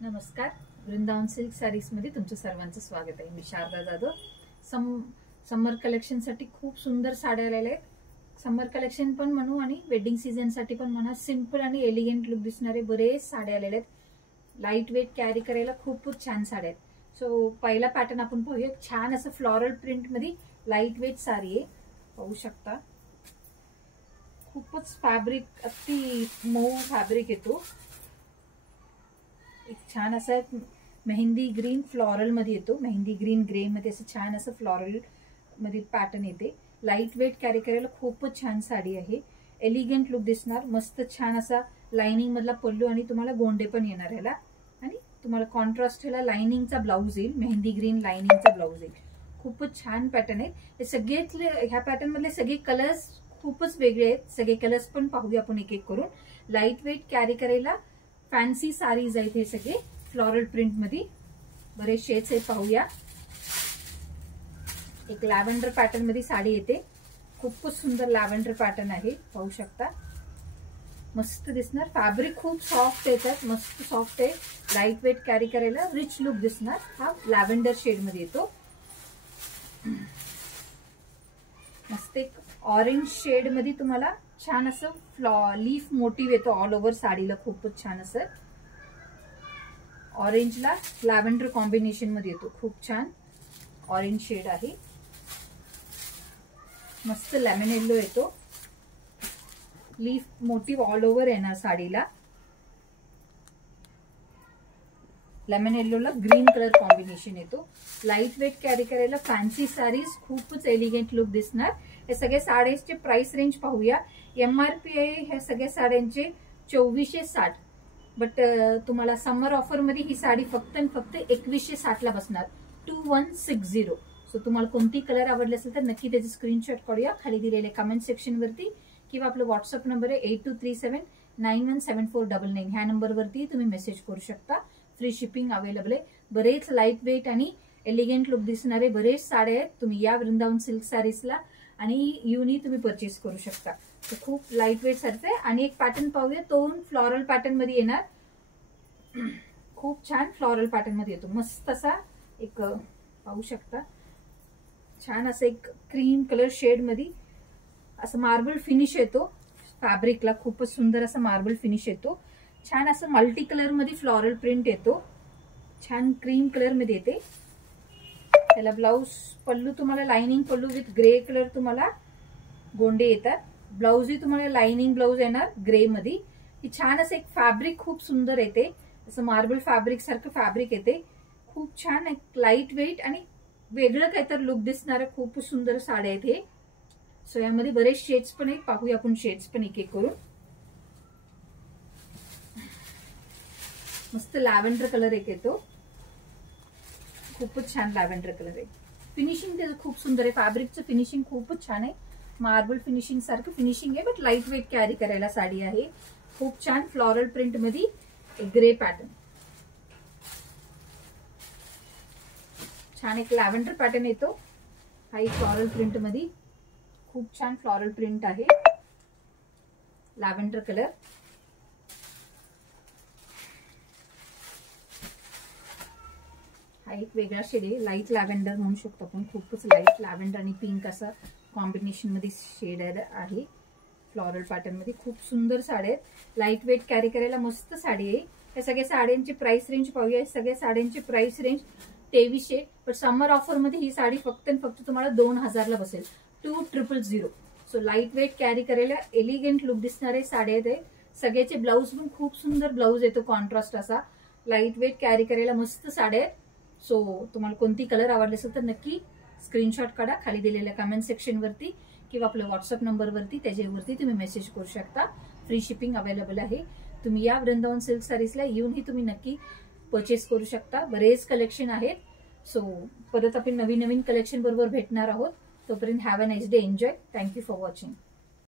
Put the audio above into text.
नमस्कार. Vrindavan silk sarees मध्ये तुमचं सर्वांचं स्वागत आहे. मी शारदा जाधव. समर कलेक्शन साठी खूप सुंदर साड्या आलेल्या आहेत. समर कलेक्शन पण म्हणू आणि वेडिंग सीझन साठी पण म्हणा, सिंपल आणि एलिगंट लुक दिसणारे बरेच साड्या आलेल्या आहेत. लाईट वेट कॅरी करायला खूपच छान साड्या आहेत. सो पहिला पॅटर्न आपण पाहूया. छान असं फ्लोरल प्रिंट मध्ये लाईट वेट साडी आहे, पाहू शकता. खूपच फॅब्रिक अति मऊ फॅब्रिक येतो. एक छान असा मेहंदी ग्रीन फ्लोरल मध्ये येतो. मेहंदी ग्रीन ग्रे मध्ये असं छान असं फ्लोरल मध्ये पॅटर्न येते. लाईट वेट कॅरी करायला खूपच छान साडी आहे. एलिगंट लुक दिसणार. मस्त छान असा लाइनिंग मधला पल्लू आणि तुम्हाला गोंडे पण येणार ह्याला. आणि तुम्हाला कॉन्ट्रास्ट ह्याला लाइनिंगचा ब्लाउज येईल. मेहंदी ग्रीन लाइनिंगचा ब्लाउज येईल. खूपच छान पॅटर्न आहे. हे सगळेच ह्या पॅटर्न मधले सगळे कलर्स खूपच वेगळे आहेत. सगळे कलर्स पण पाहूया आपण एक एक करून. लाईट वेट कॅरी करायला फॅन्सी साडीज आहेत. हे सगळे फ्लोरल प्रिंट मध्ये बरेच शेड्स आहेत, पाहूया. एक लॅव्हेंडर पॅटर्न मध्ये साडी येते. खूपच सुंदर लॅव्हेंडर पॅटर्न आहे, पाहू शकता. मस्त दिसणार. फॅब्रिक खूप सॉफ्ट येतात, मस्त सॉफ्ट आहे. लाईट वेट कॅरी करायला रिच लुक दिसणार. हा लॅव्हेंडर शेड मध्ये येतो. मस्त एक ऑरेंज शेड मध्ये तुम्हाला छान असं लीफ मोटिव्ह येतो ऑल ओव्हर साडीला. खूपच छान असं ऑरेंजला लॅव्हेंडर कॉम्बिनेशन मध्ये येतो. खूप छान ऑरेंज शेड आहे. मस्त लेमन येलो येतो. लीफ मोटिव्ह ऑल ओव्हर येणार साडीला. लेमन येल्लोला ग्रीन कलर कॉम्बिनेशन येतो. लाईट वेट कॅरी करायला फॅन्सी साडीज खूपच एलिगंट लुक दिसणार. हे सगळे साड्यांचे प्राइस रेंज पाहूया. MRP आहे ह्या सगळ्या साड्यांचे 2460. बट तुम्हाला समर ऑफर मध्ये ही साडी फक्त आणि फक्त 2160 ला बसणार. 2160. सो तुम्हाला कोणती कलर आवडले असेल तर नक्की त्याचे स्क्रीनशॉट काढूया खाली दिलेल्या कमेंट सेक्शन वरती, किंवा आपला व्हॉट्सअप नंबर आहे 8237917499. ह्या नंबरवरती तुम्ही मेसेज करू शकता. फ्री शिपिंग अवेलेबल आहे. बरेच लाईट वेट आणि एलिगंट लुक दिसणारे बरेच साड्या आहेत. तुम्ही या वृंदावन सिल्क साडीजला आणि युनी तुम्ही परचेस करू शकता. तर खूप लाईट वेट साडीज आहे. आणि एक पॅटर्न पाहूया. तो फ्लोरल पॅटर्न मध्ये येणार. खूप छान फ्लोरल पॅटर्न मध्ये येतो. मस्त असा एक पाहू शकता. छान असं एक क्रीम कलर शेड मध्ये असं मार्बल फिनिश येतो फॅब्रिकला. खूपच सुंदर असं मार्बल फिनिश येतो. छान असं मल्टी कलर मध्ये फ्लोरल प्रिंट येतो. छान क्रीम कलर मध्ये येते. त्याला ब्लाउज पल्लू तुम्हाला lining pallu with grey colour तुम्हाला गोंडे येतात. ब्लाउज ही तुम्हाला लाइनिंग ब्लाउज येणार ग्रे मध्ये. ही छान असं एक फॅब्रिक खूप सुंदर येते. असं मार्बल फॅब्रिक सारखं फॅब्रिक येते. खूप छान एक लाईट वेट आणि वेगळं काहीतरी लुक दिसणारे खूप सुंदर साड्या आहेत हे. सो यामध्ये बरेच शेड्स पण आहेत, पाहूया आपण शेड्स पण एक एक करून. मस्त लॅव्हेंडर कलर एक येतो. खूपच छान लॅव्हेंडर कलर आहे. फिनिशिंग त्याचं खूप सुंदर आहे. फॅब्रिकचं फिनिशिंग खूपच छान आहे. मार्बल फिनिशिंग सारखं फिनिशिंग आहे, बट लाईट वेट कॅरी करायला साडी आहे. खूप छान फ्लोरल प्रिंट मध्ये ग्रे पॅटर्न. छान एक लॅव्हेंडर पॅटर्न येतो. हा एक फ्लोरल प्रिंट मध्ये खूप छान फ्लोरल प्रिंट आहे. Lavender colour. हा एक वेगळा शेड आहे. लाईट लॅव्हेंडर म्हणू शकतो आपण. खूपच लाईट लॅव्हेंडर आणि पिंक असा कॉम्बिनेशन मध्ये शेड आहे फ्लोरल पॅटर्न मध्ये. खूप सुंदर साड्या आहेत. लाईट वेट कॅरी करायला मस्त साडी आहे. या सगळ्या साड्यांची प्राइस रेंज पाहूया. सगळ्या साड्यांची प्राइस रेंज 2300. पण समर ऑफर मध्ये ही साडी फक्त आणि फक्त तुम्हाला 2000 ला बसेल. 2000. सो लाईट वेट कॅरी करायला एलिगंट लुक दिसणारे साड्या आहेत. सगळ्याचे ब्लाउज पण खूप सुंदर ब्लाउज येतो, कॉन्ट्रास्ट असा. लाईट वेट कॅरी करायला मस्त साड्या आहेत. सो तुम्हाला कोणती कलर आवडले असेल तर नक्की स्क्रीनशॉट काढा खाली दिलेल्या कमेंट सेक्शन वरती, किंवा आपल्या व्हॉट्सअप नंबर वरती त्याच्यावरती तुम्ही मेसेज करू शकता. फ्री शिपिंग अवेलेबल आहे. तुम्ही या वृंदावन सिल्क साडीजला येऊनही तुम्ही नक्की परचेस करू शकता. बरेच कलेक्शन आहेत. सो परत आपण नवीन नवीन कलेक्शन बरोबर भेटणार आहोत. तोपर्यंत have a nice day. Enjoy. Thank you for watching.